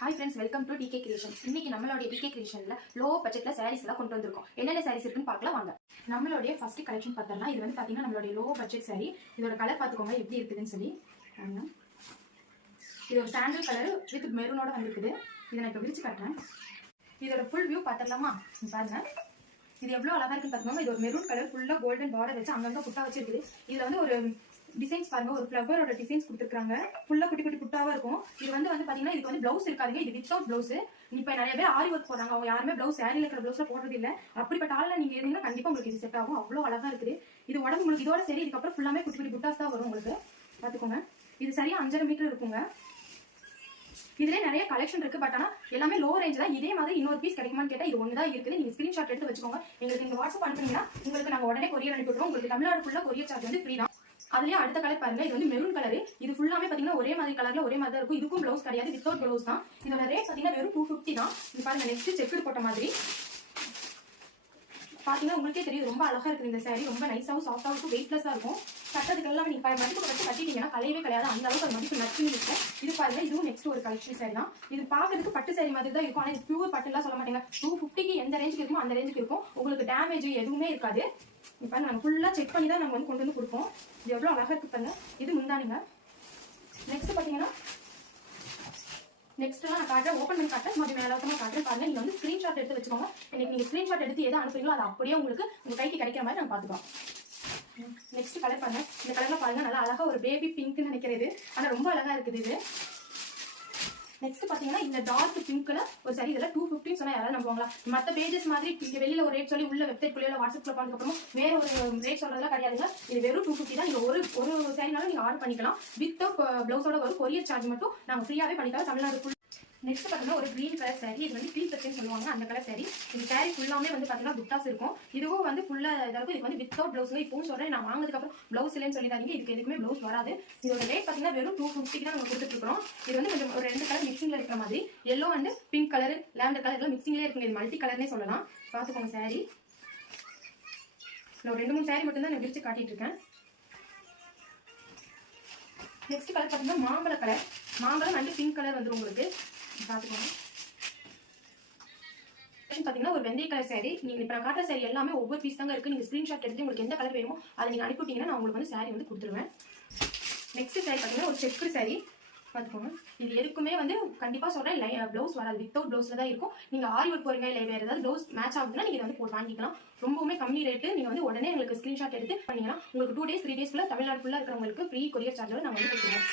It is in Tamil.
Hi friends, welcome to DK Creations. இன்னைக்கு நம்மளுடைய DK Creationல லோ பட்ஜெட்ல sarees எல்லாம் கொண்டு வந்திருக்கோம். என்னென்ன sarees இருக்குன்னு பார்க்கலாம் வாங்க. நம்மளுடைய ஃபர்ஸ்ட் கலெக்ஷன் பார்த்தறலாம். இது வந்து பாத்தீங்கன்னா நம்மளுடைய லோ பட்ஜெட் saree. இதோட கலர் பாத்துக்கோங்க எப்படி இருக்குதுன்னு சொல்லி. இது ஒரு சாண்டல் கலர் வித் மெரூனோட வந்திருக்குது. இத நான் இப்ப விரிச்சு காட்டுறேன். இதோட ஃபுல் வியூ பார்த்தறலாமா? பாருங்க. இது எவ்வளவு அழகா இருக்குன்னு பாத்துக்கோங்க. இது ஒரு மெரூன் கலர் ஃபுல்லா கோல்டன் பார்டர் வச்சு அங்கங்க புட்டா வச்சிருக்குது. இதுல வந்து ஒரு டிசைன்ஸ் பாருங்க, ஒரு ஃப்ளவரோட டிசைன்ஸ் கொடுத்துருக்காங்க. ஃபுல்லா குட்டி குட்டி புட்டாவா இருக்கும். இது வந்து பாத்தீங்கன்னா இதுக்கு வந்து பிளவுஸ் இருக்காதுங்க. இது வித்தவுட் பிளவுஸ். இப்ப நிறைய பேர் ஆரி ஒர்க் போறாங்க, அவங்க யாருமே பிளவுஸ் சாரியில இருக்கிற பிளவுஸ்ல போடுறது இல்ல. அப்படிப்பட்ட ஆள்ல நீங்க இருந்தீங்கன்னா கண்டிப்பா உங்களுக்கு இது செட் ஆகும். அவ்வளவு அழகா இருக்குது. இது உடம்பு உங்களுக்கு இதோட சரி. இதுக்கப்புறம் ஃபுல்லாமே குட்டி குட்டி புட்டாஸ் தான் வரும் உங்களுக்கு. பாத்துக்கோங்க. இது சரியா 5.5 மீட்டர் இருக்குங்க. இதுல நிறைய கலெக்ஷன் இருக்கு. பட் ஆனா எல்லாமே லோ ரேஞ்ச் தான். இதே மாதிரி இன்னொரு பீஸ் கிடைக்குமான்னு கேட்டா இது ஒண்ணுதான் இருக்குது. நீங்க ஸ்கிரீன்ஷாட் எடுத்து வச்சுக்கோங்க. எங்களுக்கு நீங்க வாட்ஸ்அப் அனுப்புனீங்கன்னா உங்களுக்கு நாங்க உடனே கொரியர் அனுப்பி விடுவோம். உங்களுக்கு தமிழ்நாடு ஃபுல்லா கொரியர் சார்ஜ் வந்து ஃப்ரீ தான். அதுலயே அடுத்த கலர் பாருங்க. இது வந்து மெரூன் கலர். இது ஃபுல்லாமே பாத்தீங்கன்னா ஒரே மாதிரி கலர்ல ஒரே மாதிரி தான் இருக்கும். இதுக்கும் பிளவுஸ் கிடையாது, வித்தவுட் பிளவுஸ் தான். இதோட ரேட் பாத்தீங்கன்னா வெறும் 250 தான். இது பாருங்க, நெக்ஸ்ட் செக்குடு போட்ட மாதிரி பாத்தீங்கன்னா உங்களுக்கே தெரியும். ரொம்ப அழகா இருக்கு இந்த சாரி. ரொம்ப நைஸாவும் சாஃப்டாவும் இருக்கும், வெயிட்லெஸ்ஸா இருக்கும். கட்டதுக்கு எல்லாம் நீங்க மதிப்பு வச்சு கட்டிட்டீங்கன்னா கலையவே கிடையாது. அந்த அளவுக்கு மதிப்பு நச்சுன்னு இருக்கும். இது பாருங்க, இதுவும் நெக்ஸ்ட் ஒரு கலெக்ஷன் சாரி தான். இது பாக்குறதுக்கு பட்டு சாரி மாதிரி தான் இருக்கும். ஆனா இது பியூர் பட்டு எல்லாம் சொல்ல மாட்டேங்க. 250க்கு எந்த ரேஞ்சுக்கு இருக்குமோ அந்த ரேஞ்சுக்கு இருக்கும். உங்களுக்கு டேமேஜ் எதுவுமே இருக்காது. இப்ப நாங்க ஃபுல்லா செக் பண்ணி தான் நாங்க வந்து கொண்டு வந்து கொடுப்போம். இது எவ்வளவு அழகா இருக்கு பாருங்க. இது முந்தானிங்க. நெக்ஸ்ட் பாத்தீங்கன்னா நெக்ஸ்ட் நான் காட்டுறேன். ஓப்பன் பண்ணி காட்டுறேன். மறுபடியும் மேலோட்டமா காட்டுறேன். பாருங்க, நீங்க வந்து ஸ்கிரீன்ஷாட் எடுத்து வச்சுக்கோங்க. இன்னைக்கு நீங்க ஸ்கிரீன்ஷாட் எடுத்து எதை அனுப்புறீங்களோ அது அப்படியே உங்களுக்கு உங்க கைக்கு கிடைக்கிற மாதிரி நம்ம பாத்துக்கலாம். நெக்ஸ்ட் கலர் பாருங்க. இந்த கலர்ல பாருங்க, நல்லா அழகா ஒரு பேபி பிங்க்னு நினைக்கிறது. ஆனா ரொம்ப அழகா இருக்குது இது. நெக்ஸ்ட் பாத்தீங்கன்னா இந்த டார்க் பிங்க்ல ஒரு சாரி. இதெல்லாம் 250 சொன்னா யாராவது நம்புவாங்களா? மத்த பேஜஸ் மாதிரி வெளியில ஒரு ரேட் சொல்லி உள்ள வெப்சைட் குள்ள வாட்ஸ்அப்ல போனதுக்கு அப்புறம் வேற ஒரு ரேட் சொல்றதெல்லாம் கிடையாதுங்க. இது வெறும் 250 தான். நீங்க ஒரு சாரினாலும் நீங்க ஆர்டர் பண்ணிக்கலாம். வித் பிளவுஸோட ஒரு கொரியர் சார்ஜ் மட்டும் நாங்க ஃப்ரீயாவே பண்ணிக்கலாம் தமிழ்நாடு. நெக்ஸ்ட் பாத்தீங்கன்னா ஒரு கிரீன் கலர் சாரி. இது வந்து க்ரீன் பச்சைன்னு சொல்லுவாங்க, அந்த கலர் சாரி. இந்த சாரி ஃபுல்லாமே வந்து பாத்தீங்கன்னா புட்டாஸ் இருக்கும். இதுவும் வந்து ஃபுல்லா இதாகும். இது வந்து வித்தவுட் பிளவுஸ். இப்பவும் சொல்றேன், நான் வாங்கினதுக்கு அப்புறம் பிளவுஸ் இல்லைன்னு சொல்லிடாதீங்க. இதுக்கு எதுக்குமே பிளவுஸ் வராது. இதோட ரேட் பாத்தீங்கன்னா வெறும் 250 தான் நம்ம கொடுத்துட்டு இருக்கோம். இது வந்து கொஞ்சம் ஒரு 2 கலர் மிக்சிங்ல இருக்கிற மாதிரி. Yellow and pink colour, lavender colour எல்லாம் மிக்சிங்லேயே இருக்குங்க. இது மல்டி கலர்னே சொல்லலாம். பாத்துக்கோங்க சாரி. ஒரு 2-3 சாரி மட்டும் தான் நான் விரிச்சு காட்டிட்டு இருக்கேன். நெக்ஸ்ட் கலர் பாத்தீங்கன்னா மாம்பழ கலர். மாம்பழம் அண்ட் பிங்க் கலர் வந்துடும் உங்களுக்கு. பாத்துக்கோங்க. பாத்தீங்கன்னா ஒரு வெந்தய கலர் சாரி. நீங்க இப்ப நான் காட்டுற சாரி எல்லாமே ஒவ்வொரு பீஸ் தாங்க இருக்கு. நீங்க ஸ்கிரீன்ஷாட் எடுத்து உங்களுக்கு எந்த கலர் வேணுமோ அதை நீங்க அனுப்பிட்டீங்கன்னா நான் உங்களுக்கு வந்து சாரி வந்து கொடுத்துருவேன். நெக்ஸ்ட் சாரி பாத்தீங்கன்னா ஒரு செக்குடு சாரி. பாத்துக்கோங்க. இது எதுக்குமே வந்து கண்டிப்பா சொல்றேன், பிளவுஸ் வராது. வித்தவுட் பிளவுஸ்ல தான் இருக்கும். நீங்க ஆரி ஒர்க் போறீங்க இல்ல வேற ஏதாவது பிளவுஸ் மேட்ச் ஆகுதுன்னா நீங்க வந்து போட்டு வாங்கிக்கலாம். ரொம்பவுமே கம்மி ரேட்டு. நீங்க வந்து உடனே உங்களுக்கு ஸ்கிரீன்ஷாட் எடுத்து பண்ணீங்கன்னா உங்களுக்கு 2 days 3 days தமிழ்நாடு ஃபுல்லா இருக்கிறவங்களுக்கு ஃப்ரீ கொரியர் சார்ஜோட நான் வந்து கொடுத்துருவேன்.